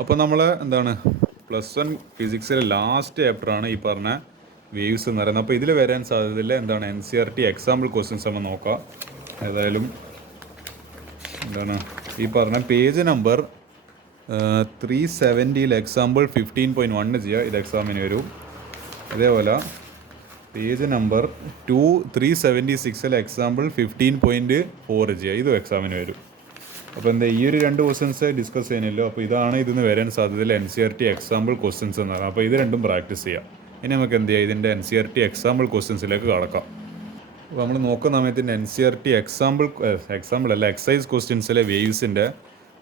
അപ്പോൾ നമ്മൾ എന്താണ് +1 ഫിസിക്സിലെ ലാസ്റ്റ് ചാപ്റ്ററാണ് ഈ പറഞ്ഞ വേവ്സ് എന്ന് പറയുന്നത്. അപ്പോൾ ഇതിൽ വരാൻ സാധ്യതയില്ല എന്താണ് NCERT എക്സാമ്പിൾ ക്വസ്റ്റ്യൻസ് നമ്മൾ നോക്കാം. ഏതായാലും എന്താണ് ഈ പറഞ്ഞ പേജ് നമ്പർ 370 എക്സാമ്പിൾ 15.1 ചെയ്യുക, ഇത് എക്സാമിന് വരും. അതേപോലെ പേജ് നമ്പർ 376 എക്സാമ്പിൾ 15.4 ചെയ്യുക, ഇതും എക്സാമിന് വരും. അപ്പോൾ എന്താ ഈ ഒരു 2 ക്വസ്റ്റ്യൻസ് ഡിസ്കസ് ചെയ്യാനല്ലോ. അപ്പോൾ ഇതാണ് ഇതിന് വരാൻ സാധ്യതയില്ല NCERT എക്സാമ്പിൾ ക്വസ്റ്റ്യൻസ് എന്ന് പറയുന്നത്. അപ്പോൾ ഇത് രണ്ടും പ്രാക്ടീസ് ചെയ്യാം. ഇനി നമുക്ക് എന്ത് ചെയ്യാം, ഇതിൻ്റെ NCERT എക്സാമ്പിൾ ക്വസ്റ്റ്യൻസിലേക്ക് കടക്കാം. അപ്പോൾ നമ്മൾ നോക്കുന്ന സമയത്തിൻ്റെ NCERT എക്സാമ്പിൾ അല്ല എക്സസൈസ് ക്വസ്റ്റ്യൻസിലെ വേവ്സിൻ്റെ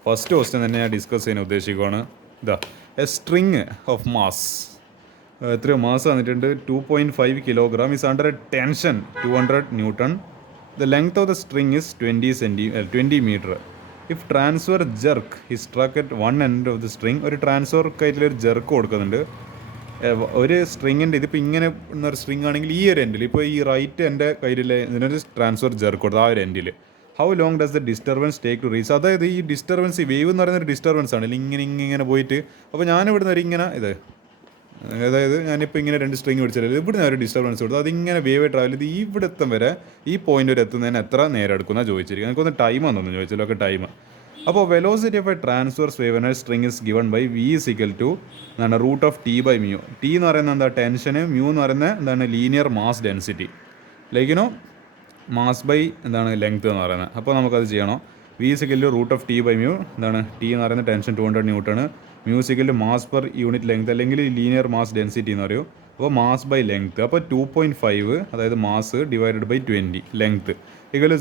ഫസ്റ്റ് ക്വസ്റ്റ്യൻ തന്നെ ഞാൻ ഡിസ്കസ് ചെയ്യാൻ ഉദ്ദേശിക്കുകയാണ്. ഇതാ എ സ്ട്രിങ് ഓഫ് മാസ്, എത്രയോ മാസ് തന്നിട്ടുണ്ട്, 2.5 kilogram is under a tension 200 newton. The length of the string is 20 metre. If transverse jerk is struck at one end of the string, ഒരു transverse കയറ്റിലൊരു jerk കൊടുക്കുന്നുണ്ട്. ഒരു സ്ട്രിങ്ങിൻ്റെ ഇതിപ്പോൾ ഇങ്ങനെ എന്നൊരു string ആണെങ്കിൽ ഈ ഒരു എൻഡിൽ, ഇപ്പോൾ ഈ റൈറ്റ് എൻ്റെ കയ്യിൽ ഇതിനൊരു ട്രാൻസ്ഫർ ജെർക്ക് കൊടുത്തു ആ ഒരു എൻഡിൽ. How long does the disturbance take to reach? അതായത് ഈ ഡിസ്റ്റർബൻസ്, ഈ വേവ് എന്ന് പറയുന്നൊരു ഡിസ്റ്റർബൻസ് ആണ്, ഇങ്ങനെ പോയിട്ട്. അപ്പോൾ ഞാനിവിടുന്ന് ഒരു ഇങ്ങനെ അതായത് ഞാനിപ്പോൾ ഇങ്ങനെ 2 സ്ട്രിങ് പിടിച്ചാൽ ഇവിടുന്ന് ഒരു ഡിസ്റ്റർബൻസ് കൊടുത്തു, അതിങ്ങനെ വേവ് ട്രാവൽ ചെയ്ത് ഇവിടെത്തും വരെ ഈ പോയിന്റ് വരെ എത്തുന്നതിന് എത്ര നേരം എടുക്കുന്ന ചോദിച്ചിരിക്കും. എനിക്കൊന്ന് ടൈം ആണെന്നൊന്നും ചോദിച്ചല്ലോ, ഒക്കെ ടൈം. അപ്പോൾ velocity of a transverse wave string is given by V = എന്താണ് √T/μ. T എന്ന് പറയുന്നത് എന്താ ടെൻഷന്, മ്യൂ എന്ന് പറയുന്നത് എന്താണ് ലീനിയർ മാസ് ഡെൻസിറ്റി, ലൈക്കിനോ മാസ് ബൈ എന്താണ് ലെങ്ത് എന്ന് പറയുന്നത്. അപ്പോൾ നമുക്കത് ചെയ്യണം. V = √T/μ, എന്താണ് T എന്ന് പറയുന്നത് tension 200 newton, mu = mass per unit length അല്ലെങ്കിൽ ലീനിയർ മാസ് ഡെൻസിറ്റി എന്ന് പറയും. അപ്പോൾ മാസ് ബൈ ലെങ്ത്, അപ്പോൾ 2.5 അതായത് mass divided by 20 length =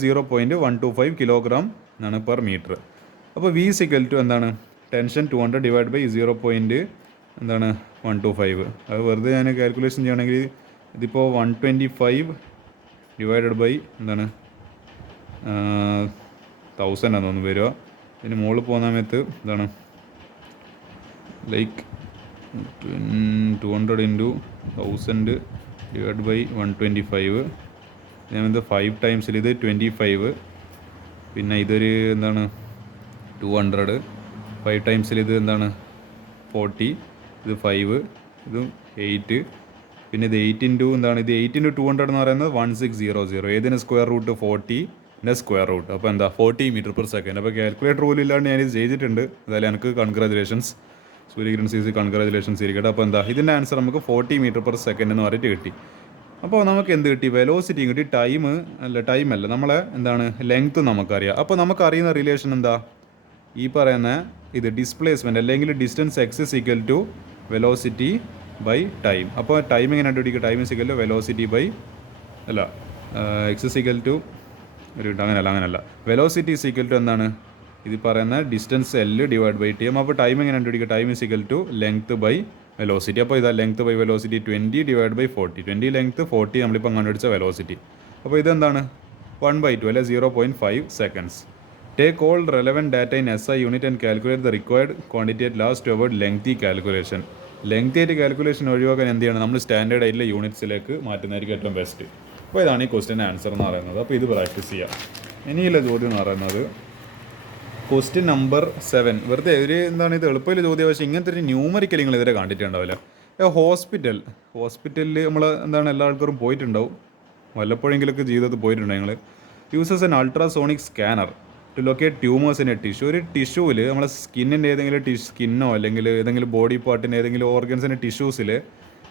0.125 kilogram എന്നാണ് പെർ മീറ്റർ. അപ്പോൾ V = എന്താണ് ടെൻഷൻ 200 ഡിവൈഡ് ബൈ 0.125. അത് വെറുതെ ഞാൻ കാൽക്കുലേഷൻ ചെയ്യണമെങ്കിൽ ഇതിപ്പോൾ 125 ഡിവൈഡഡ് ബൈ എന്താണ് 1000 ആണെന്ന് വരിക. ഇതിന് മുകളിൽ പോകുന്ന സമയത്ത് എന്താണ് ലൈക്ക് 200 × 1000 ഡിവൈഡ് ബൈ 125. ഇതിനകത്ത് 5 ടൈംസിൽ ഇത് 25, പിന്നെ ഇതൊരു എന്താണ് 200, 5 ടൈംസിൽ ഇത് എന്താണ് 40, ഇത് 5, ഇത് 8, പിന്നെ ഇത് 8 × എന്താണ് ഇത് 8 × 200 എന്ന് പറയുന്നത് 1600. ഏതിന് സ്ക്വയർ റൂട്ട് 40ൻ്റെ സ്ക്വയർ റൂട്ട്, അപ്പോൾ എന്താ 40 മീറ്റർ/സെക്കൻഡ്. അപ്പോൾ കാൽക്കുലേറ്റർ പോലും ഇല്ലാണ്ട് ഞാനിത് ചെയ്തിട്ടുണ്ട്. അതായത് എനിക്ക് കൺഗ്രാജുലേഷൻസ്, സൂര്യകിരൺ CC കൺഗ്രാജുലേഷൻസ് ഇരിക്കട്ടെ. അപ്പോൾ എന്താ ഇതിൻ്റെ ആൻസർ നമുക്ക് 40 മീറ്റർ/സെക്കൻഡ് എന്ന് പറഞ്ഞിട്ട് കിട്ടി. അപ്പോൾ നമുക്ക് എന്ത് കിട്ടി, വെലോസിറ്റി കിട്ടി, ടൈം അല്ല നമ്മളെ എന്താണ് ലെങ്ത്ത് നമുക്കറിയാം. അപ്പോൾ നമുക്കറിയുന്ന റിലേഷൻ എന്താ, ഈ പറയുന്ന ഇത് ഡിസ്പ്ലേസ്മെൻറ്റ് അല്ലെങ്കിൽ distance x = velocity by time. അപ്പോൾ ടൈം എങ്ങനെ കണ്ടുപിടിക്കുക, ടൈം = വെലോസിറ്റി ബൈ അല്ല x = ഒരു അങ്ങനല്ല വെലോസിറ്റി = എന്താണ് ഇത് പറയുന്ന distance L divide by T. അപ്പോൾ ടൈം എങ്ങനെ കണ്ടുപിടിക്കുക, ടൈം = ലെങ്ത്ത് ബൈ വെലോസിറ്റി. അപ്പോൾ ഇതാ length by velocity 20 divide by 40. 20 length, 40 നമ്മളിപ്പോൾ കണ്ടുപിടിച്ച വെലോസിറ്റി. അപ്പോൾ ഇതെന്താണ് 1/2 അല്ലെ 0.5 seconds. Take all relevant data in SI unit and calculate the required quantity at last to avoid lengthy calculation. Lengthy ആയിട്ട് calculation ഒഴിവാക്കാൻ എന്ത് ചെയ്യണം, നമ്മൾ സ്റ്റാൻഡേർഡ് ആയിട്ടുള്ള യൂണിറ്റ്സിലേക്ക് മാറ്റുന്നതായിരിക്കും ഏറ്റവും ബെസ്റ്റ്. അപ്പോൾ ഇതാണ് ഈ ക്വസ്റ്റ്യൻ ആൻസർ എന്ന് പറയുന്നത്. അപ്പോൾ ഇത് പ്രാക്ടീസ് ചെയ്യാം. ഇനിയുള്ള ചോദ്യം എന്ന് പറയുന്നത് ക്വസ്റ്റ്യൻ നമ്പർ 7. വെറുതെ ഒരു എന്താണ് ഇത് എളുപ്പത്തിൽ ചോദ്യം, പക്ഷേ ഇങ്ങനത്തെ ഒരു ന്യൂമറിക്കൽ നിങ്ങൾ ഇതുവരെ കണ്ടിട്ടുണ്ടാവില്ല. ഹോസ്പിറ്റലിൽ നമ്മൾ എന്താണ് എല്ലാ ആൾക്കാരും പോയിട്ടുണ്ടാവും, വല്ലപ്പോഴെങ്കിലൊക്കെ ജീവിതത്തിൽ പോയിട്ടുണ്ടോ നിങ്ങൾ. Uses an ultrasonic scanner to locate tumours in a tissue. ഒരു ടിഷ്യൂവിൽ നമ്മളെ സ്കിന്നിൻ്റെ ഏതെങ്കിലും സ്കിന്നോ അല്ലെങ്കിൽ ഏതെങ്കിലും ബോഡി പാർട്ടിൻ്റെ ഏതെങ്കിലും ഓർഗൻസിൻ്റെ ടിഷ്യൂസിൽ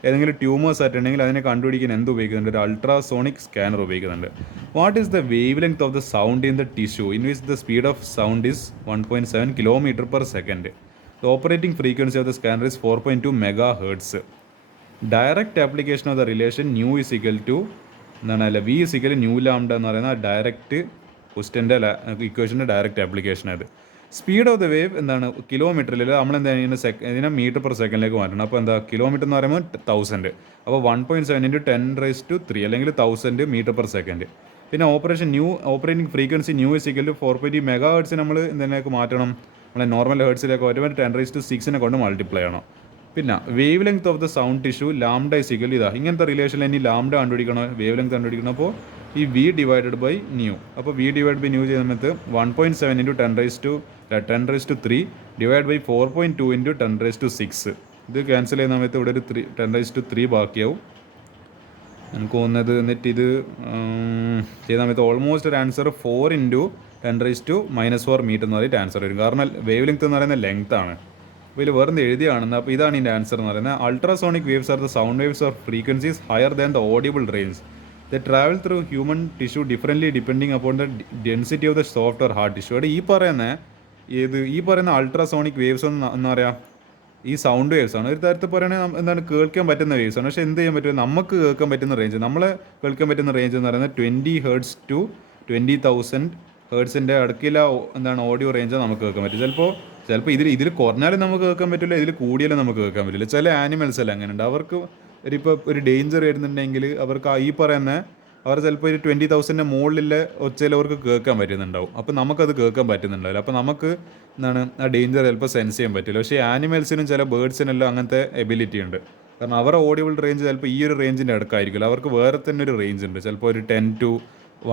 ഏതെങ്കിലും ട്യൂമേഴ്സ് ആയിട്ടുണ്ടെങ്കിൽ അതിനെ കണ്ടുപിടിക്കാൻ എന്ത് ഉപയോഗിക്കുന്നുണ്ട്, ഒരു അൾട്രാസോണിക് സ്കാനർ ഉപയോഗിക്കുന്നുണ്ട്. What is the wave length of the sound in the tissue in which the speed of sound is 1.7 km/s. The operating frequency of the scanner is 4.2 MHz. Direct application of the relation new = എന്താണ് അല്ല V = new lambda എന്ന് പറയുന്ന direct ക്വസ്റ്റ്യൻ്റെ ഇക്വേഷൻ്റെ direct application. അത് speed of the wave എന്താണ് കിലോമീറ്ററിൽ, നമ്മളെന്താ ഇതിനെ മീറ്റർ/സെക്കൻഡിലേക്ക് മാറ്റണം. അപ്പോൾ എന്താ കിലോമീറ്റർ എന്ന് പറയുമ്പോൾ 1000, അപ്പോൾ 1.7 × 10⁻³ അല്ലെങ്കിൽ 1000 മീറ്റർ/സെക്കൻഡ്. പിന്നെ ഓപ്പറേറ്റിംഗ് ഫ്രീക്വൻസി ന്യൂ = 4.2 MHz നമ്മൾ എന്തിനേക്ക് മാറ്റണം, നമ്മളെ നോർമൽ ഹേർട്സിലേക്ക് വരുമ്പോൾ 10⁻⁶ കൊണ്ട് മൾട്ടിപ്ലൈ ചെയ്യണം. പിന്നെ wave length of the sound tissue lambda = ഇതാ ഇങ്ങനത്തെ റിലേഷനിൽ ഇനി ലാംഡ കണ്ടുപിടിക്കണം, വേവ് ലെങ്ത് കണ്ടുപിടിക്കണം. അപ്പോൾ ഈ V / ന്യൂ, അപ്പോൾ V / ന്യൂ ചെയ്യുന്ന സമയത്ത് 1.7 × 10⁻³ ഡിവൈഡ് ബൈ 4.2 ഇൻറ്റു 10⁻⁶. ഇത് ക്യാൻസൽ ചെയ്യുന്ന സമയത്ത് ഇവിടെ ഒരു 10⁻³ ബാക്കിയാവും എനിക്ക് തോന്നുന്നത്. എന്നിട്ട് ഇത് ചെയ്യുന്ന സമയത്ത് ഓൾമോസ്റ്റ് ഒരു ആൻസർ 4 ഇൻറ്റു 10⁻⁻4 മീറ്റർ എന്ന് പറയുന്നത് ആൻസർ വരും. കാരണം വേവ് ലെങ്ത് എന്ന് പറയുന്നത് ലെങ്ത് ആണ്. അപ്പോൾ ഇതിൽ വേറെ എഴുതിയാണെന്ന്. അപ്പോൾ ഇതാണ് ഇതിൻ്റെ ആൻസർ എന്ന് പറയുന്നത്. Ultrasonic waves are the sound waves or frequencies higher than the audible range. The travel through human tissue differently depending upon the density of the soft or hard tissue. അവിടെ ഈ പറയുന്ന അൾട്രാസോണിക് വേവ്സ് എന്താ പറയുക, ഈ sound waves ആണ്. ഒരു തരത്തിൽ പറയുകയാണെങ്കിൽ എന്താണ് കേൾക്കാൻ പറ്റുന്ന വേവ്സ് ആണ്. പക്ഷേ എന്ത് ചെയ്യാൻ പറ്റും, നമുക്ക് കേൾക്കാൻ പറ്റുന്ന റേഞ്ച്, നമ്മളെ കേൾക്കാൻ പറ്റുന്ന റേഞ്ച് എന്ന് പറയുന്നത് 20 Hz to 20,000 ഹേർട്സിൻ്റെ അടുക്കില എന്താണ് ഓഡിയോ റേഞ്ച് നമുക്ക് കേൾക്കാൻ പറ്റും. ചിലപ്പോൾ ഇതിൽ കുറഞ്ഞാലും നമുക്ക് കേൾക്കാൻ പറ്റില്ല, ഇതിൽ കൂടിയാലും നമുക്ക് കേൾക്കാൻ പറ്റില്ല. ചില ആനിമൽസ് എല്ലാം അങ്ങനെ ഉണ്ട്. അവർക്ക് ഒരു ഡേഞ്ചർ വരുന്നുണ്ടെങ്കിൽ അവർക്ക് ഈ പറയുന്ന അവർ ചിലപ്പോൾ ഒരു 20,000 മുകളിലെ ഒച്ചയിൽ അവർക്ക് കേൾക്കാൻ പറ്റുന്നുണ്ടാവും. അപ്പോൾ നമുക്കത് കേൾക്കാൻ പറ്റുന്നുണ്ടാവില്ല. അപ്പോൾ നമുക്ക് എന്താണ് ആ ഡേഞ്ചർ ചിലപ്പോൾ സെൻസ് ചെയ്യാൻ പറ്റില്ല. പക്ഷേ ആനിമൽസിനും ചില ബേർഡ്സിനെല്ലാം അങ്ങനത്തെ എബിലിറ്റി ഉണ്ട്. കാരണം അവരുടെ ഓഡിയബിൾ റേഞ്ച് ചിലപ്പോൾ ഈ ഒരു റേഞ്ചിൻ്റെ അടുക്കായിരിക്കില്ല. അവർക്ക് വേറെ തന്നെ ഒരു റേഞ്ച് ഉണ്ട്. ചിലപ്പോൾ ഒരു 10 to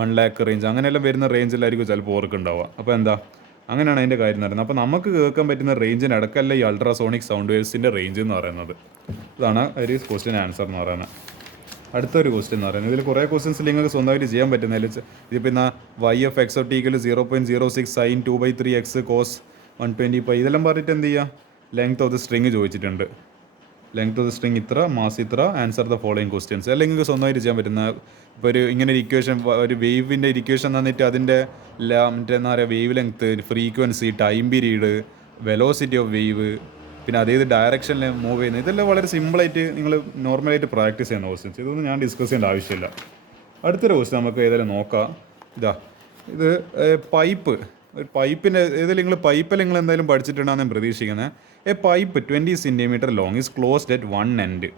1 lakh റേഞ്ച് അങ്ങനെയെല്ലാം വരുന്ന റേഞ്ചിലായിരിക്കും ചിലപ്പോൾ ഓർക്ക് ഉണ്ടാവുക. അപ്പോൾ അങ്ങനെയാണ് അതിൻ്റെ കാര്യം എന്ന് പറയുന്നത്. അപ്പോൾ നമുക്ക് കേൾക്കാൻ പറ്റുന്ന റേഞ്ചിന് അടുക്കല്ല ഈ അൾട്രാസോണിക് സൗണ്ട് വേവ്സിൻ്റെ റേഞ്ച് എന്ന് പറയുന്നത്. ഇതാണ് ഒരു ക്വസ്റ്റ്യൻ ആൻസർ എന്ന് പറയുന്നത്. അടുത്തൊരു ക്വസ്റ്റ്യൻ എന്ന് പറയുന്നത്, ഇതിൽ കുറേ ക്വസ്റ്റ്യൻസിൽ നിങ്ങൾക്ക് സ്വന്തമായിട്ട് ചെയ്യാൻ പറ്റുന്നതിൽ ഇതിപ്പോൾ ഇന്ന് y(x)= 0.06 sin 2/3x cos 120π ഇതെല്ലാം പറഞ്ഞിട്ട് എന്ത് ചെയ്യുക, ലെങ്ത് ഓഫ് ദ സ്ട്രിങ് ചോദിച്ചിട്ടുണ്ട്. ലെങ്ത് ഓഫ് ദ സ്ട്രിങ് ഇത്ര, മാസ് ഇത്ര, ആൻസർ ദ ഫോളോയിങ് ക്വസ്റ്റ്യൻസ്. അല്ലെങ്കിൽ നിങ്ങൾക്ക് സ്വന്തമായിട്ട് ചെയ്യാൻ പറ്റുന്ന ഇപ്പോൾ ഇങ്ങനെ ഒരു ഇക്വേഷൻ, ഒരു വേവിൻ്റെ ഇക്വേഷൻ തന്നിട്ട് അതിൻ്റെ മറ്റേ എന്താ പറയുക wave length, frequency, time period, velocity of wave, പിന്നെ അതേത് ഡയറക്ഷനിൽ മൂവ് ചെയ്യുന്നത്, ഇതെല്ലാം വളരെ സിമ്പിളായിട്ട് നിങ്ങൾ നോർമലായിട്ട് പ്രാക്ടീസ് ചെയ്യുന്ന ക്വസ്റ്റ്യൻസ്. ഇതൊന്നും ഞാൻ ഡിസ്കസ് ചെയ്യേണ്ട ആവശ്യമില്ല. അടുത്തൊരു ക്വസ്റ്റ്യൻ നമുക്ക് ഏതായാലും നോക്കാം. ഇത് ഒരു പൈപ്പിൻ്റെ പൈപ്പിൽ നിങ്ങൾ എന്തായാലും പഠിച്ചിട്ടുണ്ടെന്ന് ഞാൻ പ്രതീക്ഷിക്കുന്നത്. A pipe 20 cm long is closed at one end.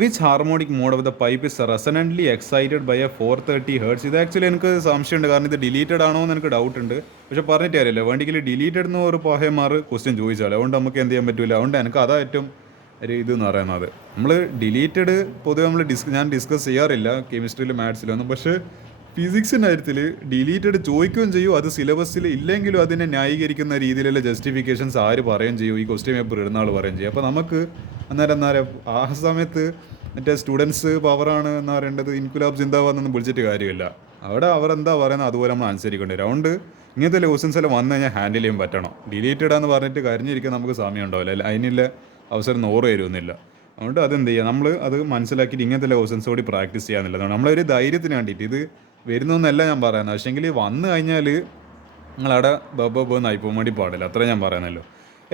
Which harmonic mode of the pipe is resonantly excited by a 430 Hz. ഇത് ആക്ച്വലി എനിക്ക് സംശയമുണ്ട്, കാരണം ഇത് ഡിലീറ്റഡ് ആണോ എന്ന് എനിക്ക് ഡൗട്ട് ഉണ്ട്. പക്ഷേ പറഞ്ഞിട്ട് അറിയില്ല, വേണ്ടെങ്കിൽ ഡിലീറ്റഡ് എന്ന് ഒരു പഹയമാർ ക്വസ്റ്റ്യൻ ചോദിച്ചാൽ അതുകൊണ്ട് നമുക്ക് എന്ത് ചെയ്യാൻ പറ്റില്ല. അതുകൊണ്ട് എനിക്ക് അതാ ഏറ്റവും ഒരു ഇതെന്ന് പറയുന്നത്. നമ്മൾ ഡിലീറ്റഡ് പൊതുവെ ഞാൻ ഡിസ്കസ് ചെയ്യാറില്ല കെമിസ്ട്രിയിലും മാത്സിലൊന്നും. പക്ഷേ ഫിസിക്സിൻ്റെ കാര്യത്തിൽ ഡിലീറ്റഡ് ചോദിക്കുകയും ചെയ്യും, അത് സിലബസിൽ ഇല്ലെങ്കിലും അതിനെ ന്യായീകരിക്കുന്ന രീതിയിലുള്ള ജസ്റ്റിഫിക്കേഷൻസ് ആര് പറയുകയും ചെയ്യും, ഈ ക്വസ്റ്റ്യൻ പേപ്പർ ഇടുന്ന ആൾ പറയുകയും ചെയ്യും. അപ്പോൾ നമുക്ക് അന്നേരം ആ സമയത്ത് മറ്റേ സ്റ്റുഡൻസ് പവറാണ് എന്ന് പറയേണ്ടത്, ഇൻകുലാബ് സിന്ദാബാദ് വിളിച്ചിട്ട് കാര്യമില്ല. അവിടെ അവരെന്താ പറയുന്നത് അതുപോലെ നമ്മൾ അനുസരിക്കേണ്ടി വരും. അതുകൊണ്ട് ഇങ്ങനത്തെ ക്വസ്റ്റ്യൻസ് എല്ലാം വന്നു കഴിഞ്ഞാൽ ഹാൻഡിൽ ചെയ്യാൻ പറ്റണം. ഡിലീറ്റഡാന്ന് പറഞ്ഞിട്ട് കരഞ്ഞിരിക്കാൻ നമുക്ക് സമയം ഉണ്ടാവില്ല, അതിനുള്ള അവസരം 100 തരുമെന്നില്ല. അതുകൊണ്ട് അതെന്ത് ചെയ്യുക, നമ്മൾ അത് മനസ്സിലാക്കിയിട്ട് ഇങ്ങനത്തെ ക്വസ്റ്റ്യൻസ് കൂടി പ്രാക്ടീസ് ചെയ്യാമെന്നില്ല. നമ്മളൊരു ധൈര്യത്തിന് വേണ്ടിയിട്ട് ഇത് വരുന്നൊന്നല്ല ഞാൻ പറയുന്നത്. പക്ഷേങ്കിൽ വന്നു കഴിഞ്ഞാൽ നിങ്ങളവിടെ ബബ്ബെന്നായി പോകാൻ വേണ്ടി പാടില്ല, അത്ര ഞാൻ പറയുന്നല്ലോ.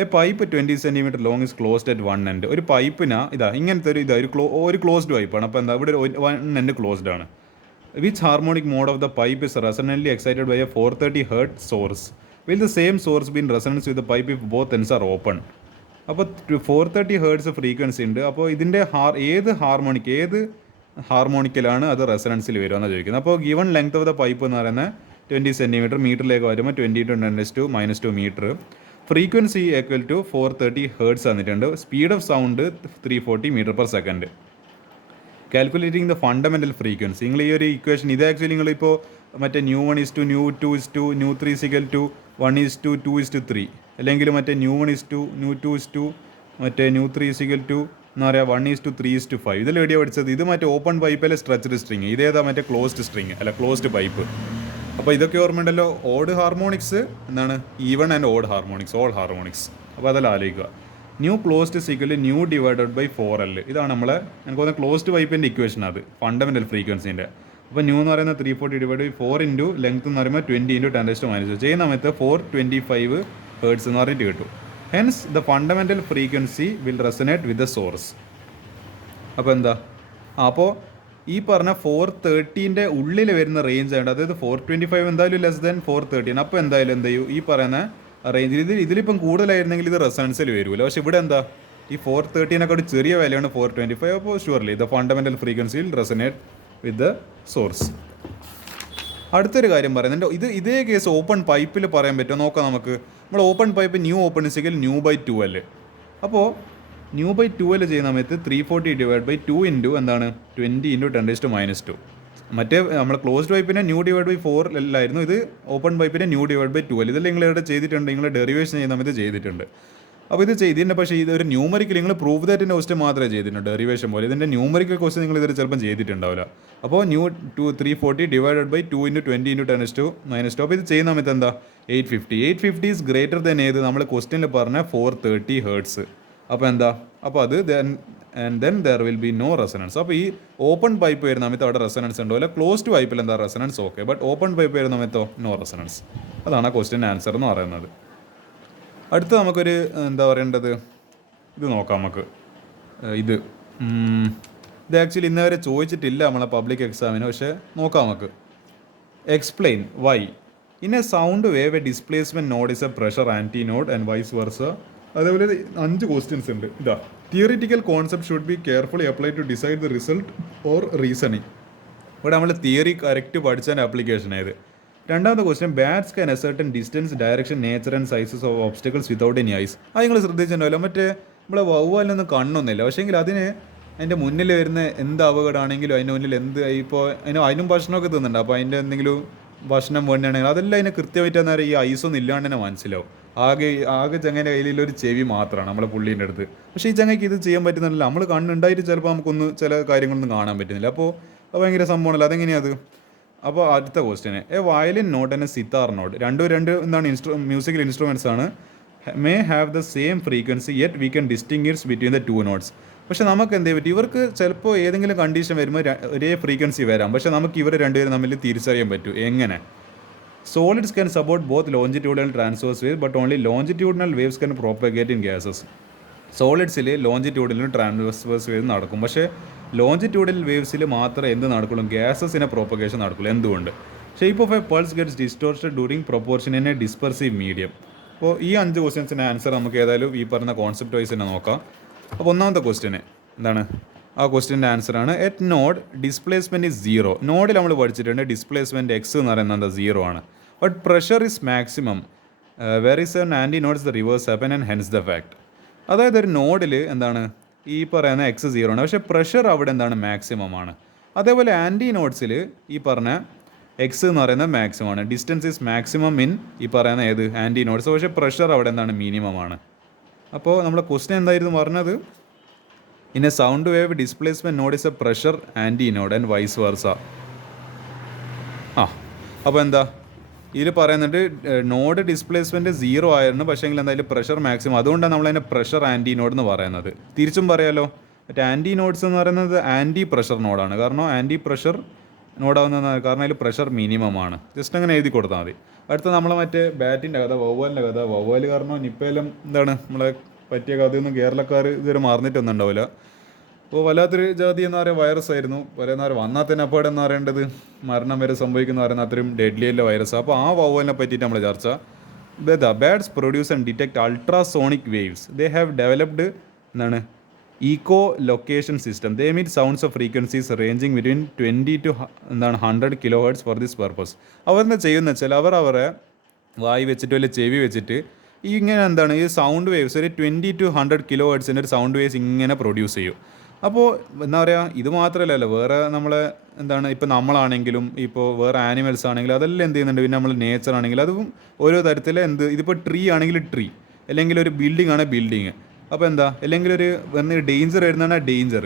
A pipe 20 cm long is closed at one end. ഒരു പൈപ്പിന് ഇങ്ങനത്തെ ഒരു ക്ലോസ്ഡ് പൈപ്പാണ്. അപ്പോൾ ഇവിടെ വൺ എൻഡ് ക്ലോസ്ഡ് ആണ്. Which harmonic mode of the pipe is resonantly excited by a 430 Hz source. Will the same source be in resonance with the pipe if both ends are open. അപ്പോൾ 430 Hz frequency ഉണ്ട്. അപ്പോൾ ഇതിൻ്റെ ഏത് ഹാർമോണിക്കലാണ് അത് റെസണൻസിൽ വരുമെന്നാണ് ചോദിക്കുന്നത്. അപ്പോൾ given length of the pipe എന്ന് പറയുന്നത് 20 cm, മീറ്ററിലേക്ക് വരുമ്പോൾ 20 × 10⁻⁻² metre. Frequency equal to 430 Hz തന്നിട്ടുണ്ട്. Speed of sound 340 m/s. Calculating the fundamental frequency. നിങ്ങൾ ഈ ഒരു ഇക്വേഷൻ ഇത് ആക്ച്വലി നിങ്ങളിപ്പോൾ മറ്റേ ν1 ν2 ν3 1 2 അല്ലെങ്കിൽ മറ്റേ ν1 ν2 മറ്റേ ν3 എന്ന് പറയുക 1 3 5 ഇതിൽ എവിടെയാണ് പഠിച്ചത്. ഇത് മറ്റേ ഓപ്പൺ പൈപ്പിലെ സ്ട്രെച്ച്ഡ് സ്ട്രിങ്, ഇതേതാ മറ്റേ ക്ലോസ്ഡ് സ്ട്രിങ് അല്ല ക്ലോസ്ഡ് പൈപ്പ്. അപ്പോൾ ഇതൊക്കെ ഓർമ്മയുണ്ടല്ലോ. ഓഡ് ഹാർമോണിക്സ് എന്താണ്, even and odd harmonics, all harmonics. അപ്പോൾ അതെല്ലാം ആലോചിക്കുക. ന്യൂ ക്ലോസ്ഡ് സിക്കൽ ന്യൂ ഡിവൈഡഡ് ബൈ 4L. ഇതാണ് നമ്മളെ എനിക്ക് തോന്നുന്നത് ക്ലോസ്ഡ് പൈപ്പിൻ്റെ ഇക്വേഷൻ, അത് ഫണ്ടമെൻ്റൽ ഫ്രീക്വൻസിൻ്റെ. അപ്പോൾ ന്യൂ എന്ന് പറയുന്നത് 340 ഡിവൈഡ് ബൈ 4 ഇൻറ്റു ലെങ്ത് എന്ന് പറയുമ്പോൾ 20 × 10⁻⁻² ചെയ്യുന്ന സമയത്ത് 425 Hz എന്ന് പറഞ്ഞിട്ട് കിട്ടും. Hence the fundamental frequency will resonate with the source. അപ്പോൾ അപ്പോൾ ഈ പറഞ്ഞ 430 ഉള്ളിൽ വരുന്ന റേഞ്ച് ആയിട്ട്, അതായത് 425 എന്തായാലും ലെസ് ദാൻ 430. അപ്പോൾ എന്തായാലും എന്ത് ചെയ്യും, ഈ പറയുന്ന റേഞ്ച് ഇതിലിപ്പം കൂടുതലായിരുന്നെങ്കിൽ ഇത് റെസണൻസിൽ വരുമല്ലോ. പക്ഷേ ഇവിടെ ഈ 430 ചെറിയ വിലയാണ് 425. അപ്പോൾ surely the fundamental frequency will resonate with the source. അടുത്തൊരു കാര്യം പറയുന്നുണ്ട്, ഇതേ കേസ് ഓപ്പൺ പൈപ്പിൽ പറയാൻ പറ്റുമോ നോക്കാം നമുക്ക്. നമ്മൾ open pipe new open is equal ν/2L. അപ്പോൾ ν/2L ചെയ്യുന്ന സമയത്ത് 340 ഡിവൈഡ് ബൈ 2 ഇൻറ്റു 20 × 10⁻². മറ്റേ നമ്മൾ ക്ലോസ്ഡ് പൈപ്പിനെ ന്യൂ ഡിവൈഡ് ബൈ 4 അല്ലായിരുന്നു, ഇത് ഓപ്പൺ പൈപ്പിനെ ന്യൂ ഡിവൈഡ് ബൈ 12. ഇതെല്ലാം നിങ്ങൾ ഇവിടെ ചെയ്തിട്ടുണ്ട്, നിങ്ങൾ ഡെറിവേഷൻ ചെയ്യുന്ന സമയത്ത് ചെയ്തിട്ടുണ്ട്. അപ്പോൾ ഇത് ചെയ്തിട്ടുണ്ട്, പക്ഷേ ഇതൊരു ന്യൂമറിക്കൽ നിങ്ങൾ പ്രൂവ് ദാറ്റിൻ്റെ ക്വസ്റ്റ്യൻ മാത്രമേ ചെയ്തിട്ടുണ്ട്, ഡെറിവേഷൻ പോലെ. ഇതിൻ്റെ ന്യൂമറിക്കൽ ക്വസ്റ്റ്യൻ നിങ്ങൾ ഇതിൽ ചിലപ്പം ചെയ്തിട്ടുണ്ടാവില്ല. അപ്പോൾ 340 ഡിവൈഡഡ് ബൈ 2 × 20 × 10⁻². അപ്പോൾ ഇത് ചെയ്യുന്ന സമയത്ത് എന്താ 850 ഈസ് ഗ്രേറ്റർ ദാൻ ഏത് നമ്മൾ ക്വസ്റ്റ്യനിൽ പറഞ്ഞ 430 ഹേർട്സ്. അപ്പോൾ എന്താ, അപ്പോൾ അത് then there will be no resonance. അപ്പോൾ ഈ ഓപ്പൺ പൈപ്പ് വരുന്ന സമയത്ത് അവിടെ റെസൊണൻസ് ഉണ്ടാവില്ല. ക്ലോസ്ഡ് പൈപ്പിൽ എന്താ resonance okay, but open pipe വരുന്ന സമയത്തോ നോ റെസൊണൻസ്. അതാണ് ആ ക്വസ്റ്റ്യൻ ആൻസർ എന്ന് പറയുന്നത്. അടുത്ത് നമുക്കൊരു എന്താ പറയേണ്ടത്, ഇത് നോക്കാം നമുക്ക്. ഇത് ആക്ച്വലി ഇന്നവരെ ചോദിച്ചിട്ടില്ല നമ്മളെ പബ്ലിക് എക്സാമിന്, പക്ഷേ നോക്കാം നമുക്ക്. Explain why in a sound wave a displacement node is a pressure antinode and vice versa. അതേപോലെ 5 ക്വസ്റ്റ്യൻസ് ഉണ്ട്. ഇതാ theoretical concept should be carefully apply to decide the result or reasoning. ഇവിടെ നമ്മൾ theory correct പഠിച്ചതിൻ്റെ application ആയത്. രണ്ടാമത്തെ question bats can ascertain distance direction nature and sizes of obstacles without any eyes. അത് നിങ്ങൾ ശ്രദ്ധിച്ചിട്ടുണ്ടാവില്ല, മറ്റേ നമ്മളെ വവ്വാലിനൊന്നും കണ്ണൊന്നുമില്ല, പക്ഷേങ്കിൽ അതിന് അതിൻ്റെ മുന്നിൽ വരുന്ന എന്ത് അപകടമാണെങ്കിലും അതിൻ്റെ മുന്നിൽ എന്ത് ഇപ്പോൾ അതിനും ഭക്ഷണമൊക്കെ തിന്നുന്നുണ്ട്. അപ്പോൾ അതിൻ്റെ എന്തെങ്കിലും ഭക്ഷണം വേണ്ടിയാണെങ്കിൽ അതെല്ലാം അതിനെ കൃത്യമായിട്ട് എന്നാൽ ഈ ഐസൊന്നും ഇല്ലാണ്ട് തന്നെ മനസ്സിലാവും. ആകെ ചങ്ങൻ്റെ കയ്യിലൊരു ചെവി മാത്രമാണ് നമ്മളെ പുള്ളീൻ്റെ അടുത്ത്. പക്ഷേ ഈ ചങ്ങയ്ക്ക് ഇത് ചെയ്യാൻ പറ്റുന്നില്ല. നമ്മൾ കണ്ണുണ്ടായിട്ട് ചിലപ്പോൾ നമുക്കൊന്ന് ചില കാര്യങ്ങളൊന്നും കാണാൻ പറ്റുന്നില്ല. അപ്പോൾ അത് ഭയങ്കര സംഭവമാണല്ലോ, അതെങ്ങനെയാണ് അത്. അപ്പോൾ അടുത്ത question a violin note and a sitar note, രണ്ട് എന്താണ് മ്യൂസിക്കൽ ഇൻസ്ട്രുമെൻറ്റ്സ് ആണ്. May have the same frequency yet we can distinguish between the 2 notes. പക്ഷേ നമുക്ക് എന്തേ പറ്റും, ഇവർക്ക് ചിലപ്പോൾ ഏതെങ്കിലും കണ്ടീഷൻ വരുമ്പോൾ ഒരേ ഫ്രീക്വൻസി വരാം, പക്ഷേ നമുക്ക് ഇവർ രണ്ടുപേരും തമ്മിൽ തിരിച്ചറിയാൻ പറ്റും. എങ്ങനെ? Solids can support both longitudinal transverse waves, but only longitudinal waves can propagate in gases. സോളിഡ്സിൽ ലോഞ്ചിറ്റ്യൂഡിലും ട്രാൻസ്വേഴ്സ് വേവ് നടക്കും, പക്ഷേ ലോഞ്ചിറ്റ്യൂഡിനൽ വേവ്സിൽ മാത്രമേ എന്ത് നടക്കുള്ളൂ, ഗ്യാസസിനെ പ്രോപ്പഗേഷൻ നടക്കുള്ളൂ. എന്തുകൊണ്ട്? Shape of A pulse gets distorted during proportion in A dispersive medium. അപ്പോൾ ഈ 5 ക്വസ്റ്റ്യൻസിൻ്റെ ആൻസർ നമുക്ക് ഏതായാലും ഈ പറഞ്ഞ കോൺസെപ്റ്റ് വൈസ് തന്നെ നോക്കാം. അപ്പോൾ ഒന്നാമത്തെ ക്വസ്റ്റ്യന് എന്താണ്, ആ ക്വസ്റ്റ്യൻ്റെ ആൻസറാണ് എറ്റ് നോഡ് ഡിസ്പ്ലേസ്മെൻറ്റ് ഈസ് 0. നോഡിൽ നമ്മൾ പഠിച്ചിട്ടുണ്ട് ഡിസ്പ്ലേസ്മെൻറ്റ് എക്സ് എന്ന് പറയുന്നത് എന്താ 0 ആണ്. But pressure is maximum where is an antinodes the reverse happen and hence the fact. അതായത് ഒരു നോഡിൽ എന്താണ് ഈ പറയുന്ന എക്സ് 0 ആണ്, പക്ഷേ പ്രഷർ അവിടെ എന്താണ് മാക്സിമം ആണ്. അതേപോലെ ആൻറ്റി നോഡ്സിൽ ഈ പറഞ്ഞ എക്സ് എന്ന് പറയുന്നത് മാക്സിമം ആണ്. ഡിസ്റ്റൻസ് ഈസ് മാക്സിമം ഇൻ ഈ പറയുന്ന ഏത് ആൻറ്റി നോഡ്സ്, പക്ഷേ പ്രഷർ അവിടെ എന്താണ് മിനിമം ആണ്. അപ്പോൾ നമ്മുടെ ക്വസ്റ്റ്യൻ എന്തായിരുന്നു പറഞ്ഞത്, in a sound wave displacement node is a pressure antinode and vice versa. അപ്പോൾ എന്താ ഇതിൽ പറയുന്നുണ്ട്, നോഡ് ഡിസ്പ്ലേസ്മെൻറ്റ് 0 ആയിരുന്നു, പക്ഷേ എങ്കിൽ എന്തായാലും പ്രഷർ മാക്സിമം, അതുകൊണ്ടാണ് നമ്മളതിനെ പ്രഷർ ആൻറ്റി നോഡ് എന്ന് പറയുന്നത്. തിരിച്ചും പറയാമല്ലോ, മറ്റേ ആൻറ്റി നോഡ്സ് എന്ന് പറയുന്നത് ആൻറ്റി പ്രഷർ നോഡാണ്. കാരണം ആൻറ്റി പ്രഷർ നോഡാവുന്നതാണ്, കാരണം അതിൽ പ്രഷർ മിനിമം ആണ്. ജസ്റ്റ് അങ്ങനെ എഴുതി കൊടുത്താൽ മതി. അടുത്ത നമ്മളെ മറ്റേ ബാറ്റിൻ്റെ കഥ, വവ്വാലിൻ്റെ കഥ. വവ്വാൽ കാരണം നിപ്പയിലും എന്താണ് നമ്മളെ പറ്റിയ കഥയൊന്നും കേരളക്കാർ ഇതുവരെ മറന്നിട്ടൊന്നും ഉണ്ടാവില്ല. അപ്പോൾ വല്ലാത്തൊരു ജാതി എന്ന് പറയുക വൈറസ് ആയിരുന്നു. പറയുന്ന വന്നാൽ തന്നെ അപ്പോൾ എന്ന് പറയേണ്ടത് മരണം വരെ സംഭവിക്കുന്ന പറയുന്ന അത്രയും ഡെഡ്ലിയല്ല വൈറസ്. അപ്പോൾ ആ വവ്വാലിനെ പറ്റിയിട്ട് നമ്മൾ ചർച്ച. The bats produce and detect ultrasonic waves. They have developed എന്താണ് echolocation system. They meet sounds of frequencies ranging between 20 to 100 kHz for this purpose. അവരെന്താ ചെയ്യുന്നത് വെച്ചാൽ അവരെ വായി വെച്ചിട്ടോ അല്ലെങ്കിൽ ചെവി വെച്ചിട്ട് ഇങ്ങനെ എന്താണ് ഈ സൗണ്ട് വേവ്സ് ഒരു 20 to 100 kHz ഒരു സൗണ്ട് വേവ്സ് ഇങ്ങനെ പ്രൊഡ്യൂസ് ചെയ്യും. അപ്പോൾ എന്താ പറയുക, ഇത് മാത്രമല്ലല്ലോ, വേറെ നമ്മളെ എന്താണ് ഇപ്പോൾ നമ്മളാണെങ്കിലും ഇപ്പോൾ വേറെ ആനിമൽസ് ആണെങ്കിലും അതെല്ലാം എന്ത് ചെയ്യുന്നുണ്ട്. പിന്നെ നമ്മൾ നേച്ചർ ആണെങ്കിൽ അതും ഓരോ തരത്തിൽ ഇതിപ്പോൾ ട്രീ ആണെങ്കിൽ ട്രീ, അല്ലെങ്കിൽ ഒരു ബിൽഡിംഗ് ആണ് ബിൽഡിങ്. അപ്പോൾ എന്താ, അല്ലെങ്കിൽ ഒരു ഡേഞ്ചർ വരുന്നതാണ് ഡേഞ്ചർ.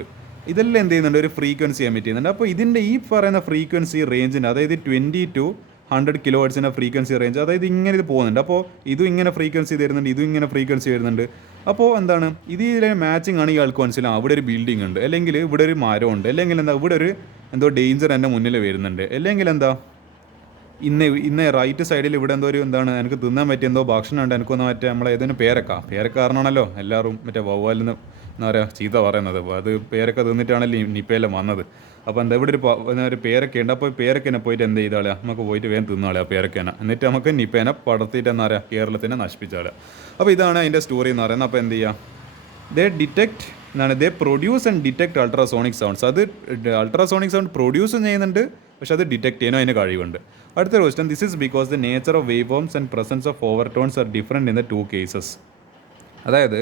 ഇതെല്ലാം എന്ത് ചെയ്യുന്നുണ്ട്, ഒരു ഫ്രീക്വൻസി എമിറ്റ് ചെയ്യുന്നുണ്ട്. അപ്പോൾ ഇതിൻ്റെ ഈ പറയുന്ന ഫ്രീക്വൻസി റേഞ്ചിന്, അതായത് 20 to 100 kHz ഫ്രീക്വൻസി റേഞ്ച്, അതായത് ഇങ്ങനെ ഇത് പോകുന്നുണ്ട്. അപ്പോൾ ഇതും ഇങ്ങനെ ഫ്രീക്വൻസി തരുന്നുണ്ട്, ഇതും ഇങ്ങനെ ഫ്രീക്വൻസി വരുന്നുണ്ട്. അപ്പോൾ എന്താണ് ഇതിലെ മാച്ചിങ് ആണ് ഇയാൾക്ക് മനസ്സിലാവും. അവിടെ ഒരു ബിൽഡിംഗ് ഉണ്ട്, അല്ലെങ്കിൽ ഇവിടെ ഒരു മരം ഉണ്ട്, അല്ലെങ്കിൽ എന്താ ഇവിടെ ഒരു എന്തോ ഡേഞ്ചർ എൻ്റെ മുന്നിൽ വരുന്നുണ്ട്, അല്ലെങ്കിൽ എന്താ ഇന്ന് റൈറ്റ് സൈഡിൽ ഇവിടെ എന്തോ ഒരു എന്താണ് എനിക്ക് തിന്നാൻ പറ്റിയ എന്തോ ഭക്ഷണം ഉണ്ട്, എനിക്കൊന്ന് മറ്റേ നമ്മളെ ഏതെങ്കിലും പേരക്ക കാരണമാണല്ലോ എല്ലാവരും മറ്റേ വവ്വാലിൽ നിന്ന് എന്താ പറയുക ചീത്ത പറയുന്നത്. അത് പേരക്ക തിന്നിട്ടാണല്ലോ നിപ്പയെല്ലാം വന്നത്. അപ്പോൾ എന്താ ഇവിടെ ഒരു പേരക്ക ഉണ്ട്. അപ്പോൾ പേരക്കനെ പോയിട്ട് എന്ത് ചെയ്താളെ, നമുക്ക് പോയിട്ട് വേഗം തിന്നാളെ ആ പേരക്കേനെ, എന്നിട്ട് നമുക്ക് നിപ്പേനെ പടർത്തിയിട്ട് എന്താ പറയുക കേരളത്തിനെ നശിപ്പിച്ചാളെ. അപ്പോൾ ഇതാണ് അതിൻ്റെ സ്റ്റോറി എന്ന് പറയുന്നത്. അപ്പോൾ എന്ത് ചെയ്യുക, ദേ ഡിറ്റക്ട് എന്താണ്, they produce and detect ultrasonic sounds. അത് അൾട്രാസോണിക് സൗണ്ട് പ്രൊഡ്യൂസും ചെയ്യുന്നുണ്ട്, പക്ഷെ അത് ഡിറ്റക്ട് ചെയ്യാനോ അതിന് കഴിവുണ്ട്. അടുത്ത question, this is because the nature of wave forms and presence of overtones are different in the 2 cases. അതായത്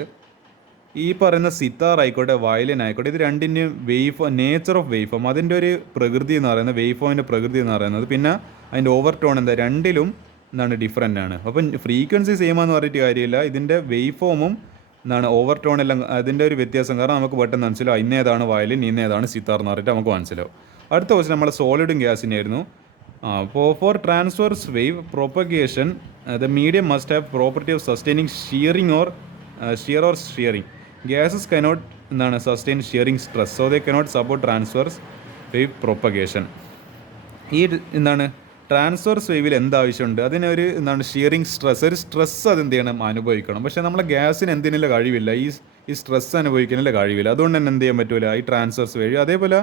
ഈ പറയുന്ന സിത്താർ ആയിക്കോട്ടെ വയലിൻ ആയിക്കോട്ടെ ഇത് രണ്ടിൻ്റെയും നേച്ചർ ഓഫ് വേവ് ഫോം അതിൻ്റെ ഒരു പ്രകൃതി എന്ന് പറയുന്നത് വേവ് ഫോമിൻ്റെ പ്രകൃതി എന്ന് പറയുന്നത് പിന്നെ അതിൻ്റെ ഓവർ ടോൺ എന്താ രണ്ടിലും എന്താണ് ഡിഫറെൻ്റ് ആണ്. അപ്പം ഫ്രീക്വൻസി സെയിം ആണെന്ന് പറഞ്ഞിട്ട് കാര്യമില്ല, ഇതിൻ്റെ വേവ് ഫോമും എന്താണ് ഓവർ ടോൺ എല്ലാം അതിൻ്റെ ഒരു വ്യത്യാസം കാരണം നമുക്ക് പെട്ടെന്ന് മനസ്സിലാവും ഇന്നേതാണ് വയലിൻ ഇന്നേതാണ് സിത്താർ എന്ന് പറഞ്ഞിട്ട് നമുക്ക് മനസ്സിലാവും. അടുത്ത ക്വസ്റ്റ്യൻ നമ്മളെ സോളിഡും ഗ്യാസിൻ്റെ ആയിരുന്നു. അപ്പോൾ for transverse wave propagation the medium must have property of sustaining shearing or shearing. Gases cannot എന്താണ് sustain shearing stress so they cannot support transverse wave propagation. ഈ എന്താണ് ട്രാൻസ്വേഴ്സ് വേവിൽ എന്താവശ്യമുണ്ട് അതിനൊരു എന്താണ് ഷിയറിംഗ് സ്ട്രെസ് ഒരു സ്ട്രെസ് അതെന്ത് ചെയ്യണം അനുഭവിക്കണം. പക്ഷേ നമ്മളെ ഗ്യാസിന് എന്തിനുള്ള കഴിവില്ല ഈ സ്ട്രെസ് അനുഭവിക്കാനുള്ള കഴിവില്ല. അതുകൊണ്ട് തന്നെ എന്ത് ചെയ്യാൻ പറ്റില്ല ഈ ട്രാൻസ്വേഴ്സ് വേവ്. അതേപോലെ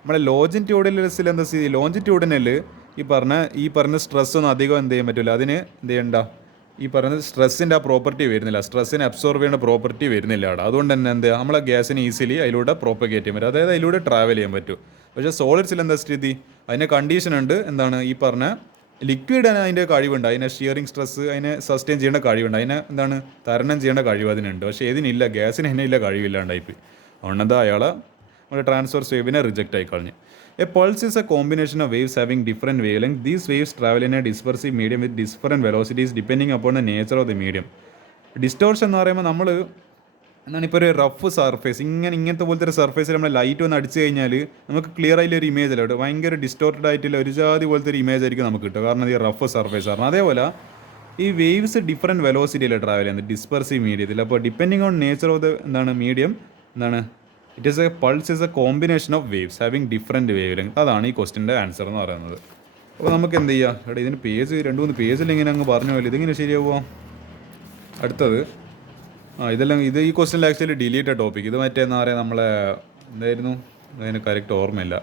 നമ്മളെ ലോഞ്ചിറ്റ്യൂഡിനൽസിൽ എന്താ സ്ഥിതി ലോഞ്ചിറ്റ്യൂഡിനൽ ഈ പറഞ്ഞ സ്ട്രെസ്സൊന്നും അധികം എന്ത് ചെയ്യാൻ പറ്റില്ല അതിന് എന്ത് ചെയ്യണ്ട ഈ പറയുന്നത് സ്ട്രെസ്സിൻ്റെ ആ പ്രോപ്പർട്ടി വരുന്നില്ല സ്ട്രെസ്സിനെ അബ്സോർവ് ചെയ്യുന്ന പ്രോപ്പർട്ടി വരുന്നില്ല അവിടെ. അതുകൊണ്ട് തന്നെ എന്താ നമ്മളെ ഗ്യാസിന് ഈസിലി അതിലൂടെ പ്രോപ്പഗേറ്റ് ചെയ്യാൻ പറ്റും അതായത് അതിലൂടെ ട്രാവൽ ചെയ്യാൻ പറ്റും. പക്ഷേ സോളിഡ്സിൽ എന്താ സ്ഥിതി അതിൻ്റെ കണ്ടീഷൻ ഉണ്ട് എന്താണ് ഈ പറഞ്ഞ ലിക്വിഡിന് അതിൻ്റെ കഴിവുണ്ട് അതിനെ ഷിയറിംഗ് സ്ട്രെസ് അതിനെ സസ്റ്റെയിൻ ചെയ്യേണ്ട കഴിവുണ്ട് അതിനെ എന്താണ് തരണം ചെയ്യേണ്ട കഴിവ് അതിനുണ്ട്. പക്ഷേ ഏതിനില്ല ഗ്യാസിന് തന്നെ ഇല്ല കഴിവില്ലാണ്ടായിപ്പോയി. അതുകൊണ്ട് എന്താ അയാളെ നമ്മുടെ ട്രാൻസ്വേഴ്സ് വേവിനെ റിജക്റ്റ് ആയി കളഞ്ഞ്. A pulse is a combination of waves having different wavelengths. These waves travel in a dispersive medium with different velocities depending upon the nature of the medium. Distortion എന്ന് പറയുമ്പോൾ നമ്മൾ എന്താണ് ഇപ്പോൾ ഒരു റഫ് സർഫേസ് ഇങ്ങനത്തെ പോലത്തെ ഒരു സർഫേസിൽ നമ്മൾ ലൈറ്റ് ഒന്ന് അടിച്ചു കഴിഞ്ഞാൽ നമുക്ക് ക്ലിയർ ആയിട്ടുള്ള ഒരു ഇമേജ് അല്ല കേട്ടോ, ഭയങ്കര ഡിസ്റ്റോർട്ടഡ് ആയിട്ടുള്ള ഒരു ജാതി പോലത്തെ ഒരു ഇമേജ് ആയിരിക്കും നമുക്ക് കിട്ടുക കാരണം ഈ റഫ് സർഫേസ് ആണ്. അതേപോലെ ഈ വേവ്സ് ഡിഫറെൻറ്റ് വെലോസിറ്റിയിൽ ട്രാവൽ ചെയ്യുന്നത് ഡിസ്പെർസീവ് മീഡിയത്തിൽ. അപ്പോൾ depending on nature of the എന്താണ് മീഡിയം എന്താണ് it is A pulse is A combination of waves having different wave length. അതാണ് ഈ ക്വസ്റ്റിൻ്റെ ആൻസർ എന്ന് പറയുന്നത്. അപ്പോൾ നമുക്ക് എന്ത് ചെയ്യുക ഇവിടെ ഇതിന് പേജ് 2-3 പേജിൽ ഇങ്ങനെ അങ്ങ് പറഞ്ഞു പോലും ഇതിങ്ങനെ ശരിയാവുമോ. അടുത്തത് ഇതെല്ലാം ഈ ക്വസ്റ്റ്യനിൽ ആക്ച്വലി ഡിലീറ്റഡ് ടോപ്പിക് ഇത് മറ്റേ എന്താ പറയുക നമ്മളെ എന്തായിരുന്നു അതിന് കറക്റ്റ് ഓർമ്മയില്ല.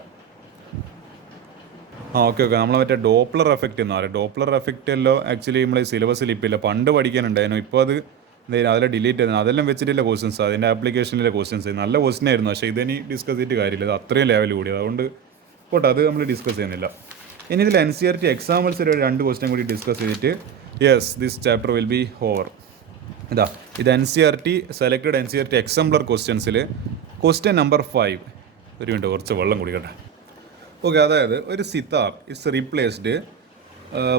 ഓക്കെ നമ്മളെ മറ്റേ ഡോപ്ലർ എഫക്റ്റ് എന്ന് പറയാം. ഡോപ്ലർ എഫക്റ്റ് എല്ലാം ആക്ച്വലി നമ്മളെ സിലബസിൽ ഇപ്പോൾ ഇല്ല, പണ്ട് പഠിക്കാനുണ്ടായിരുന്നു. ഇപ്പോൾ അത് അതിൽ ഡിലീറ്റ് ചെയ്തത് അതെല്ലാം വെച്ചിട്ടില്ല ക്വസ്റ്റ്യൻസ് അതിൻ്റെ ആപ്ലിക്കേഷനിലെ ക്വസ്റ്റ്യൻസ് നല്ല ക്വസ്റ്റ്യൻ ആയിരുന്നു. പക്ഷേ ഇതിനി ഡിസ്കസ് ചെയ്തിട്ട് കാര്യമില്ല, അത് അത്രയും ലെവൽ കൂടിയത് അതുകൊണ്ട് പോട്ടെ അത് നമ്മൾ ഡിസ്കസ് ചെയ്യുന്നില്ല. ഇനി ഇതിൽ NCERT എക്സാമ്പിൾസ് ഒരു 2 ക്വസ്റ്റ്യൻ കൂടി ഡിസ്കസ് ചെയ്തിട്ട് yes this chapter will be over. ഇത് സെലക്റ്റഡ് NCERT എക്സാംപ്ലർ ക്വസ്റ്റ്യൻസിൽ ക്വസ്റ്റ്യൻ നമ്പർ 5 ഒരു മിനിറ്റ് കുറച്ച് വെള്ളം കുടിക്കട്ടെ. ഓക്കെ അതായത് ഒരു sitar is replaced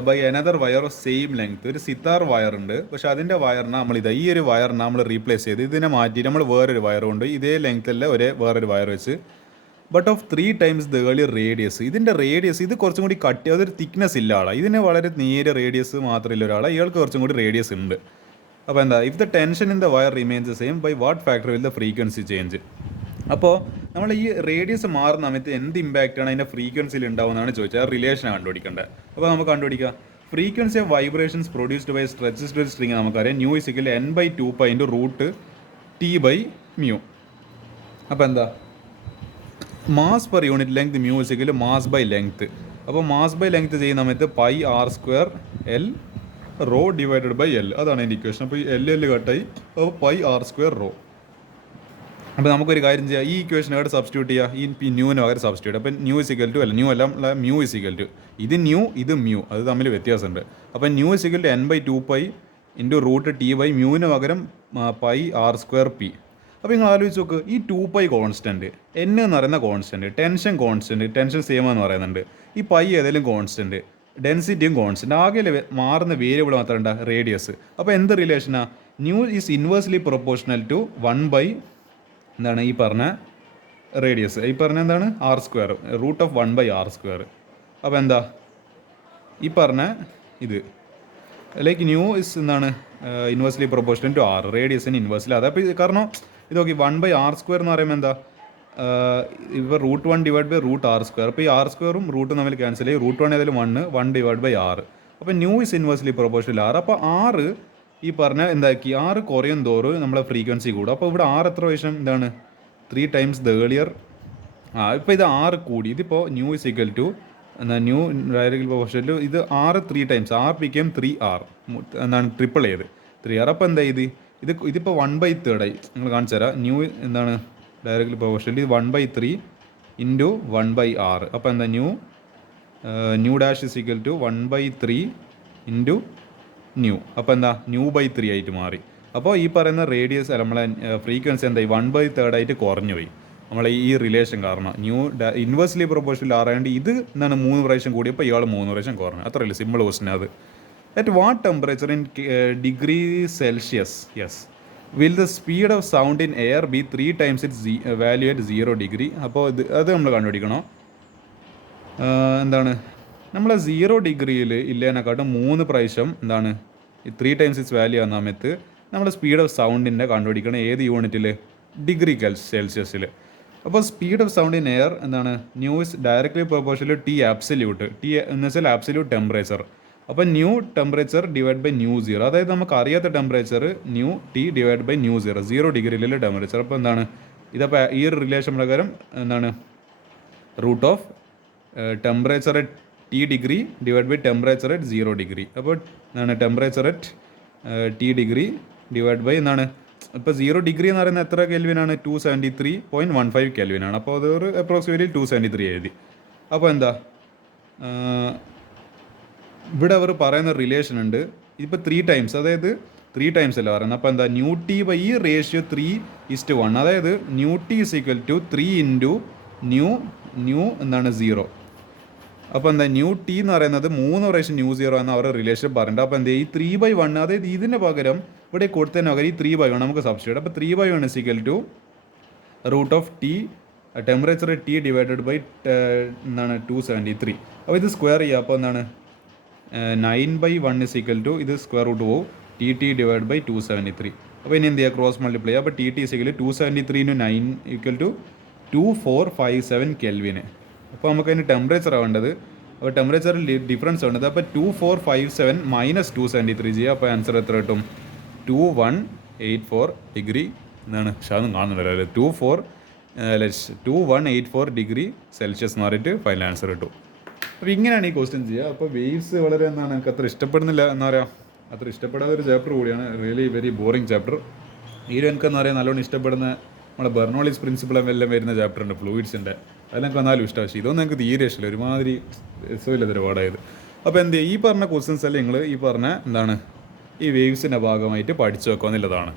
by another wire of same length. ഒരു സിത്താർ വയറുണ്ട് പക്ഷേ അതിൻ്റെ വയറിനെ നമ്മളിതാ ഈ ഒരു വയറിനെ നമ്മൾ റീപ്ലേസ് ചെയ്ത് ഇതിനെ മാറ്റി നമ്മൾ വേറൊരു വയർ കൊണ്ട് ഇതേ ലെങ്ത്തല്ല വേറൊരു വയർ വെച്ച് but of 3 times the earlier radius. ഇതിൻ്റെ റേഡിയസ് ഇത് കുറച്ചും കൂടി കട്ട് അതൊരു തിക്നെസ് ഇല്ല ആളാണ്, ഇതിന് വളരെ നേരിയ റേഡിയസ് മാത്രമില്ല ഒരാളാണ്, ഇയാൾക്ക് കുറച്ചും കൂടി റേഡിയസ് ഉണ്ട്. അപ്പോൾ എന്താ if the tension in the wire remains same by what factor will the frequency change. അപ്പോൾ നമ്മൾ ഈ റേഡിയസ് മാറുന്ന സമയത്ത് എന്ത് ഇമ്പാക്റ്റാണ് അതിൻ്റെ ഫ്രീക്വൻസിയിൽ ഉണ്ടാവുന്നതാണ് ചോദിച്ചാൽ ആ റിലേഷൻ കണ്ടുപിടിക്കേണ്ടത്. അപ്പോൾ നമുക്ക് കണ്ടുപിടിക്കാം frequency of vibrations produced by stretched string നമുക്കറിയാം nu is equal n/2π √T/μ. അപ്പോൾ എന്താ mass per unit length mu is equal mass by length. അപ്പോൾ മാസ് ബൈ ലെങ്ത് ചെയ്യുന്ന സമയത്ത് πr² L ρ divided by L അതാണ് എൻ്റെ ഇക്വേഷൻ. അപ്പോൾ ഈ L കട്ടായി അപ്പോൾ πr²ρ. അപ്പോൾ നമുക്കൊരു കാര്യം ചെയ്യാം ഈ ഇക്വേഷൻ അവിടെ സബ്സ്റ്റിറ്റ്യൂട്ട് ചെയ്യുക ഈ ന്യൂവിന് പകരം സബ്സ്റ്റിറ്റ്യൂട്ട്. അപ്പോൾ ന്യൂ ഇസ് ഇക്വൽ ടു അല്ല ന്യൂ അല്ല മ്യൂ ഇസ് ഇക്വൽ ടു ഇത് ന്യൂ ഇത് മ്യൂ അത് തമ്മിൽ വ്യത്യാസമുണ്ട്. അപ്പോൾ nu is equal to n/2π √T/μ മ്യൂവിന് പകരം πr²p. അപ്പോൾ നിങ്ങൾ ആലോചിച്ച് നോക്ക് ഈ 2π കോൺസ്റ്റൻറ്റ് n എന്ന് പറയുന്ന കോൺസ്റ്റൻറ്റ് ടെൻഷൻ സെയിം എന്ന് പറയുന്നുണ്ട്, ഈ പൈ ഏതെങ്കിലും കോൺസ്റ്റൻറ്റ് ഡെൻസിറ്റിയും കോൺസ്റ്റൻറ്റ് ആകെ മാറുന്ന വേരിയബിൾ മാത്രമല്ല റേഡിയസ്. അപ്പോൾ എന്ത് റിലേഷനാണ് nu is inversely proportional to 1 എന്താണ് ഈ പറഞ്ഞ റേഡിയസ് ഈ പറഞ്ഞ എന്താണ് r² √1/r². അപ്പോൾ എന്താ ഈ പറഞ്ഞ ഇത് ലൈക്ക് ന്യൂ ഇസ് എന്താണ് ഇൻവേഴ്സ്ലി പ്രൊപ്പോർഷണൽ ടു r റേഡിയസിന് ഇൻവേഴ്സ്ലി അതെ. അപ്പോൾ കാരണം ഇത് നോക്കി 1/r² എന്ന് പറയുമ്പോൾ എന്താ ഇപ്പോൾ √1 ഡിവൈഡ് ബൈ √r². അപ്പോൾ ഈ r² റൂട്ടും തമ്മിൽ ക്യാൻസൽ ചെയ്യും √1 ഏതായാലും 1 ഡിവൈഡ് ബൈ r. അപ്പോൾ nu is inversely proportional r. അപ്പോൾ r ഈ പറഞ്ഞ എന്താക്കി r കുറയും തോറും നമ്മളെ ഫ്രീക്വൻസി കൂടും. അപ്പോൾ ഇവിടെ r എത്ര പ്രാവശ്യം എന്താണ് 3 times ദ ഏർലിയർ ഇപ്പോൾ ഇത് r കൂടി ഇതിപ്പോൾ ന്യൂ ഇസ് ഈക്വൽ ടു എന്നാൽ ന്യൂ ഡയറക്റ്റ് പ്രൊപ്പോർഷണൽ ഇത് r 3 times r became 3r എന്താണ് ട്രിപ്പിൾ ചെയ്ത് 3r. അപ്പോൾ എന്താ ഇതിപ്പോൾ 1/3 ആയി നിങ്ങൾ കാണിച്ചു തരാം. ന്യൂ എന്താണ് ഡയറക്റ്റ് പ്രൊപ്പോർഷണൽ ഇത് 1/3 ഇൻറ്റു 1/r. അപ്പോൾ എന്താ nu dash is equal to 1/3 into nu. അപ്പോൾ എന്താ ന്യൂ/3 ആയിട്ട് മാറി. അപ്പോൾ ഈ പറയുന്ന റേഡിയസ് നമ്മളെ ഫ്രീക്വൻസി എന്തായി 1/3 ആയിട്ട് കുറഞ്ഞു പോയി നമ്മളെ ഈ റിലേഷൻ കാരണം ഇൻവേഴ്സ്ലി പ്രൊപ്പോർഷണൽ ആറായതുകൊണ്ട് ഇത് എന്താണ് 3 പ്രാവശ്യം കൂടിയപ്പോൾ ഇയാൾ 3 പ്രാവശ്യം കുറഞ്ഞു. അത്രയല്ലേ സിമ്പിൾ ക്വസ്റ്റൻ അത്. At what temperature in degree Celsius will the speed of sound in air B 3 times it's value at 0 degree. അപ്പോൾ അത് നമ്മൾ കണ്ടുപിടിക്കണം. എന്താണ് നമ്മൾ 0 ഡിഗ്രിയിൽ ഇല്ലേനെക്കാട്ടും 3 പ്രാവശ്യം എന്താണ് 3 times ഇറ്റ്സ് വാല്യൂ ആകുന്ന സമയത്ത് നമ്മൾ സ്പീഡ് ഓഫ് സൗണ്ടിൻ്റെ കണ്ടുപിടിക്കണം. ഏത് യൂണിറ്റിൽ? ഡിഗ്രി സെൽഷ്യസിൽ. അപ്പോൾ speed of sound in air എന്താണ് nu is directly proportional T absolute. T എന്ന് വെച്ചാൽ ആബ്സല്യൂട്ട് ടെമ്പറേച്ചർ. അപ്പോൾ nu temperature divide by nu zero. അതായത് നമുക്ക് അറിയാത്ത temperature nu T divide by nu zero. 0 ഡിഗ്രിയിലുള്ള ടെമ്പറേച്ചർ. അപ്പോൾ എന്താണ് ഇതപ്പോൾ ഈ ഒരു റിലേഷൻ പ്രകാരം എന്താണ് root of temperature at T degree divide by temperature at 0 degree. അപ്പോൾ എന്താണ് temperature at T degree divide by എന്താണ് ഇപ്പോൾ 0 ഡിഗ്രി എന്ന് പറയുന്നത് എത്ര കെൽവിനാണ്? 273.15 കെൽവിനാണ്. അപ്പോൾ അതൊരു അപ്രോക്സിമേറ്റ്ലി 273 എഴുതി. അപ്പോൾ എന്താ ഇവിടെ അവർ പറയുന്ന റിലേഷൻ ഉണ്ട്. ഇപ്പോൾ 3 times, അതായത് 3 times അല്ല പറയുന്നത്. അപ്പോൾ എന്താ ന്യൂ ടി ബൈ ഈ റേഷ്യോ 3:1. അതായത് nu T is equal to 3 into nu എന്താണ് 0. അപ്പോൾ എന്താ ന്യൂ ടി എന്ന് പറയുന്നത് 3 പ്രാവശ്യം ന്യൂ 0 എന്ന അവരുടെ റിലേഷൻ പറയുന്നുണ്ട്. അപ്പോൾ എന്താ ഈ 3/1, അതായത് ഇതിന് പകരം ഇവിടെ കൊടുത്തതിന് പകരം ഈ 3/1 നമുക്ക് സബ്സ്റ്റിറ്റ്യൂട്ട്. അപ്പോൾ 3/1 is equal to root of T temperature T divided by എന്താണ് 273. അപ്പോൾ ഇത് സ്ക്വയർ ചെയ്യുക. അപ്പോൾ എന്താണ് 9/1 ഇസ് ഈക്വൽ ടു ഇത് സ്ക്വയർ റൂട്ട് പോവും ടി ഡിവൈഡ് ബൈ 273. അപ്പോൾ ഇനി എന്ത് ചെയ്യുക? ക്രോസ് മൾട്ടിപ്ലൈ ചെയ്യുക. അപ്പോൾ T is equal 273 × 9 equal to 2457 kelvin. അപ്പോൾ നമുക്ക് അതിന് ടെമ്പറേച്ചർ വേണ്ടത്. അപ്പോൾ ടെമ്പറേച്ചറിൽ ഡിഫറൻസ് വേണ്ടത്. അപ്പോൾ 2457 മൈനസ് 273 ചെയ്യുക. അപ്പോൾ ആൻസർ എത്ര കിട്ടും? 2184 ഡിഗ്രി എന്നാണ്. പക്ഷേ അതൊന്നും കാണുന്നില്ല അല്ലേ. 2184 ഡിഗ്രി സെൽഷ്യസ് എന്ന് പറഞ്ഞിട്ട് ഫൈനൽ ആൻസർ കിട്ടും. അപ്പോൾ ഇങ്ങനെയാണ് ഈ ക്വസ്റ്റ്യൻ ചെയ്യുക. അപ്പോൾ വേവ്സ് വളരെ എന്താണ് എനിക്ക് അത്ര ഇഷ്ടപ്പെടുന്നില്ല എന്താ പറയുക, അത്ര ഇഷ്ടപ്പെടാത്ത ഒരു ചാപ്റ്റർ കൂടിയാണ്. Really very boring chapter. എനിക്കെന്ന് പറയാൻ നല്ലോണം ഇഷ്ടപ്പെടുന്ന നമ്മളെ ബെർണോളിസ് പ്രിൻസിപ്പിൾ എല്ലാം വരുന്ന ചാപ്റ്റർ ഉണ്ട് ഫ്ലൂയിഡ്സിൻ്റെ. അതെനിക്ക് വന്നാലും ഇഷ്ടമാണ്. പക്ഷേ ഇതൊന്നും എനിക്ക് തീരെ ഇഷ്ടമില്ല. ഒരുമാതിരി രസമില്ലാത്തൊരു പാടായത്. അപ്പോൾ എന്ത് ചെയ്യുക? ഈ പറഞ്ഞ ക്വസ്റ്റ്യൻസ് എല്ലാം നിങ്ങൾ ഈ പറഞ്ഞ എന്താണ് ഈ വേവ്സിൻ്റെ ഭാഗമായിട്ട് പഠിച്ചു വെക്കുക എന്നുള്ളതാണ്.